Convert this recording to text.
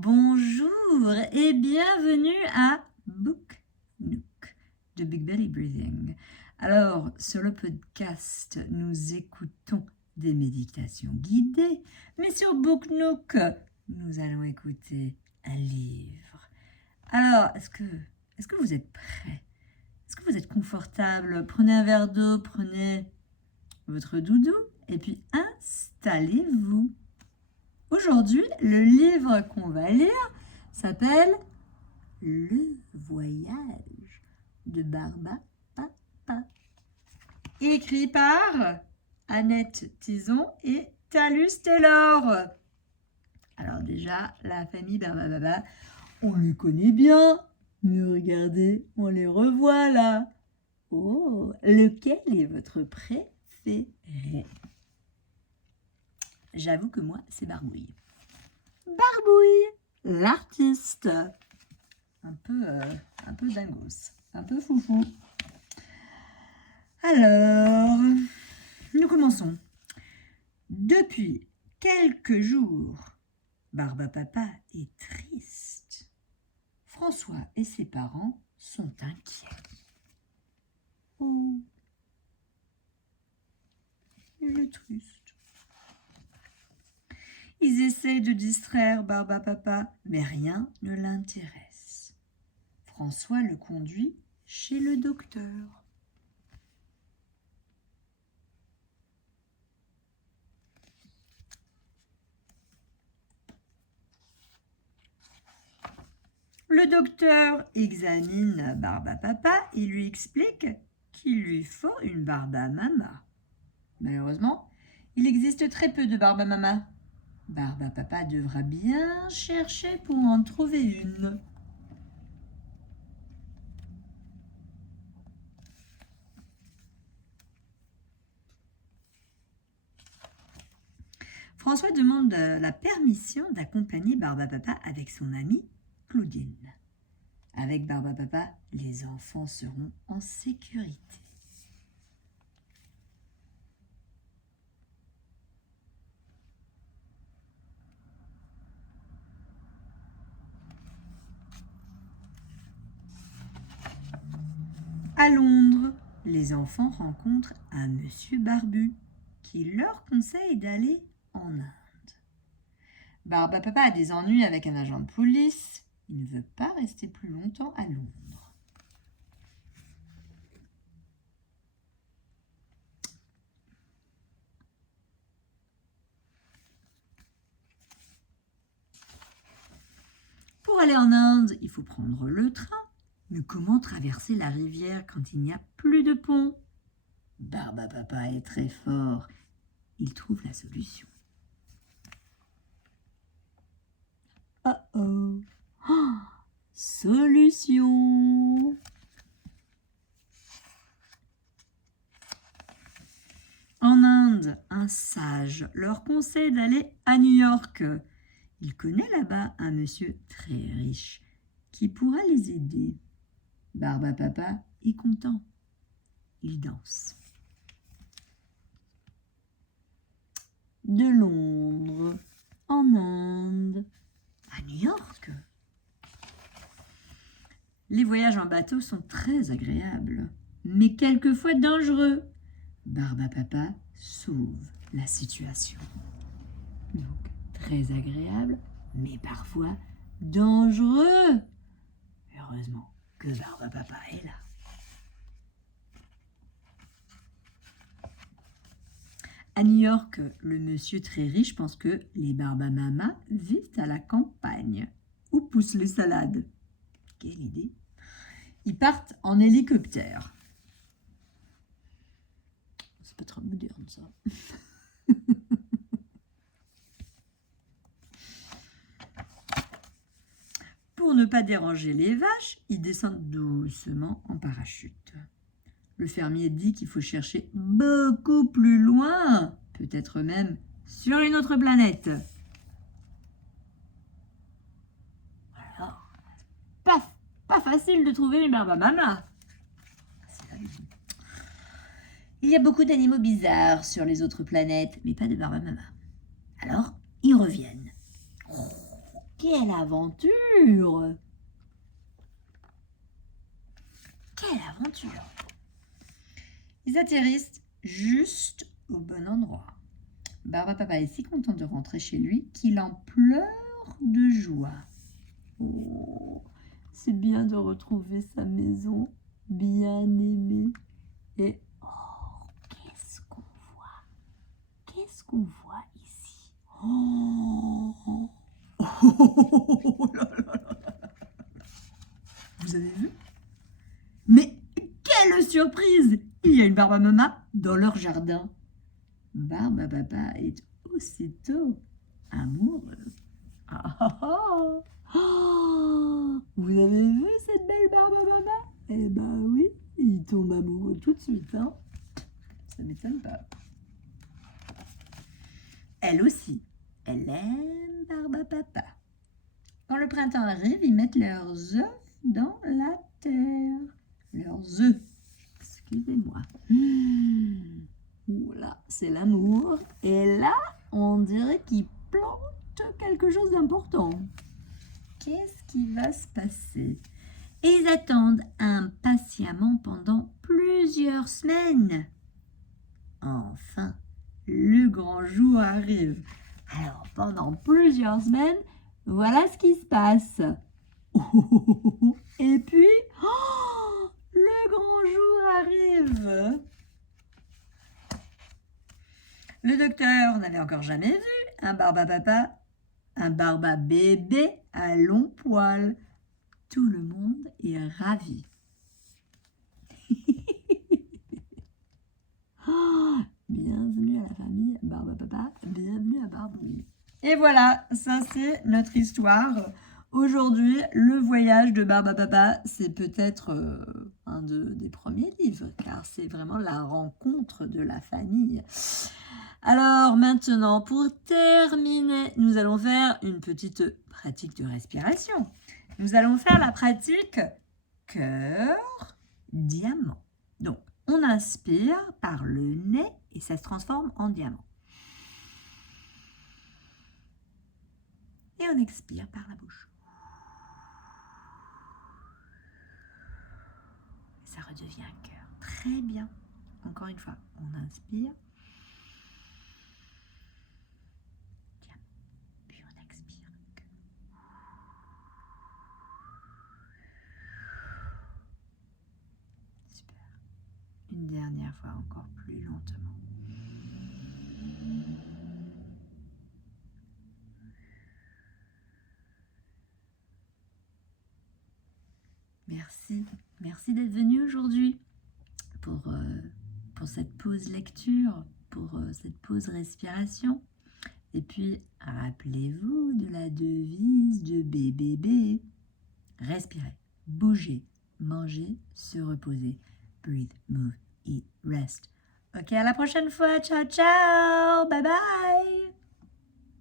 Bonjour et bienvenue à Book Nook de Big Belly Breathing. Alors, sur le podcast, nous écoutons des méditations guidées, mais sur Book Nook, nous allons écouter un livre. Alors, est-ce que vous êtes prêts? Est-ce que vous êtes confortable? Prenez un verre d'eau, prenez votre doudou et puis installez-vous. Aujourd'hui, le livre qu'on va lire s'appelle Le voyage de Barba Papa, écrit par Annette Tison et Talus Taylor. Alors déjà, la famille Barba Papa, on les connaît bien, mais regardez, on les revoit là. Oh, lequel est votre préféré? J'avoue que moi, c'est Barbouille. Barbouille, l'artiste. Un peu dingos, un peu foufou. Alors, nous commençons. Depuis quelques jours, Barba Papa est triste. François et ses parents sont inquiets. Oh, il est triste. Ils essaient de distraire Barba Papa, mais rien ne l'intéresse. François le conduit chez le docteur. Le docteur examine Barba Papa et lui explique qu'il lui faut une Barba Mama. Malheureusement, il existe très peu de Barba Mama. Barba Papa devra bien chercher pour en trouver une. François demande la permission d'accompagner Barba Papa avec son amie Claudine. Avec Barba Papa, les enfants seront en sécurité. À Londres, les enfants rencontrent un monsieur barbu qui leur conseille d'aller en Inde. Barba Papa a des ennuis avec un agent de police. Il ne veut pas rester plus longtemps à Londres. Pour aller en Inde, il faut prendre le train. Mais comment traverser la rivière quand il n'y a plus de pont? Barba Papa est très fort. Il trouve la solution. Oh, solution! En Inde, un sage leur conseille d'aller à New York. Il connaît là-bas un monsieur très riche qui pourra les aider. Barba Papa est content. Il danse. De Londres, en Inde, à New York. Les voyages en bateau sont très agréables, mais quelquefois dangereux. Barba Papa sauve la situation. Donc, très agréable, mais parfois dangereux. Heureusement que Barba Papa est là. À New York, le monsieur très riche pense que les Barba Mama vivent à la campagne, où poussent les salades. Quelle idée! Ils partent en hélicoptère. C'est pas très moderne, ça. Pour ne pas déranger les vaches, ils descendent doucement en parachute. Le fermier dit qu'il faut chercher beaucoup plus loin, peut-être même sur une autre planète. Alors, pas facile de trouver une Barba Mama. Il y a beaucoup d'animaux bizarres sur les autres planètes, mais pas de Barba Mama. Alors, ils reviennent. quelle aventure! Quelle aventure! Ils atterrissent juste au bon endroit. Barbe Papa est si content de rentrer chez lui qu'il en pleure de joie. Oh, c'est bien de retrouver sa maison bien aimée. Et oh, qu'est-ce qu'on voit? Qu'est-ce qu'on voit ici? Oh, oh là là là. Vous avez vu? Mais quelle surprise! Il y a une Barbe Mama dans leur jardin. Barbe Papa est aussitôt amoureux. Ah, ah, ah. Oh, vous avez vu cette belle Barbe Mama? Eh ben oui, il tombe amoureux tout de suite, hein? Ça m'étonne pas. Elle aussi, elle aime Barbe Papa. Quand le printemps arrive, ils mettent leurs œufs dans la terre. Leurs œufs, excusez-moi. Oula, c'est l'amour. Et là, on dirait qu'ils plantent quelque chose d'important. Qu'est-ce qui va se passer? Et ils attendent impatiemment pendant plusieurs semaines. Enfin, le grand jour arrive. Alors, pendant plusieurs semaines, voilà ce qui se passe. Et puis, oh, le grand jour arrive. Le docteur n'avait encore jamais vu un Barbe à Papa, un Barbe à bébé à longs poils. Tout le monde est ravi. Oh, bienvenue à la famille Barbe à Papa, bienvenue à Barbouille. Et voilà, ça c'est notre histoire. Aujourd'hui, le voyage de Barbe à Papa, c'est peut-être un des premiers livres, car c'est vraiment la rencontre de la famille. Alors maintenant, pour terminer, nous allons faire une petite pratique de respiration. Nous allons faire la pratique cœur, diamant. Donc, on inspire par le nez et ça se transforme en diamant. Et on expire par la bouche. Ça redevient un cœur. Très bien. Encore une fois, on inspire. Puis on expire. Super. Une dernière fois, encore plus lentement. Merci d'être venu aujourd'hui pour cette pause lecture, pour cette pause respiration. Et puis, rappelez-vous de la devise de BBB. Respirez, bougez, mangez, se reposer. Breathe, move, eat, rest. Ok, à la prochaine fois. Ciao, ciao. Bye bye.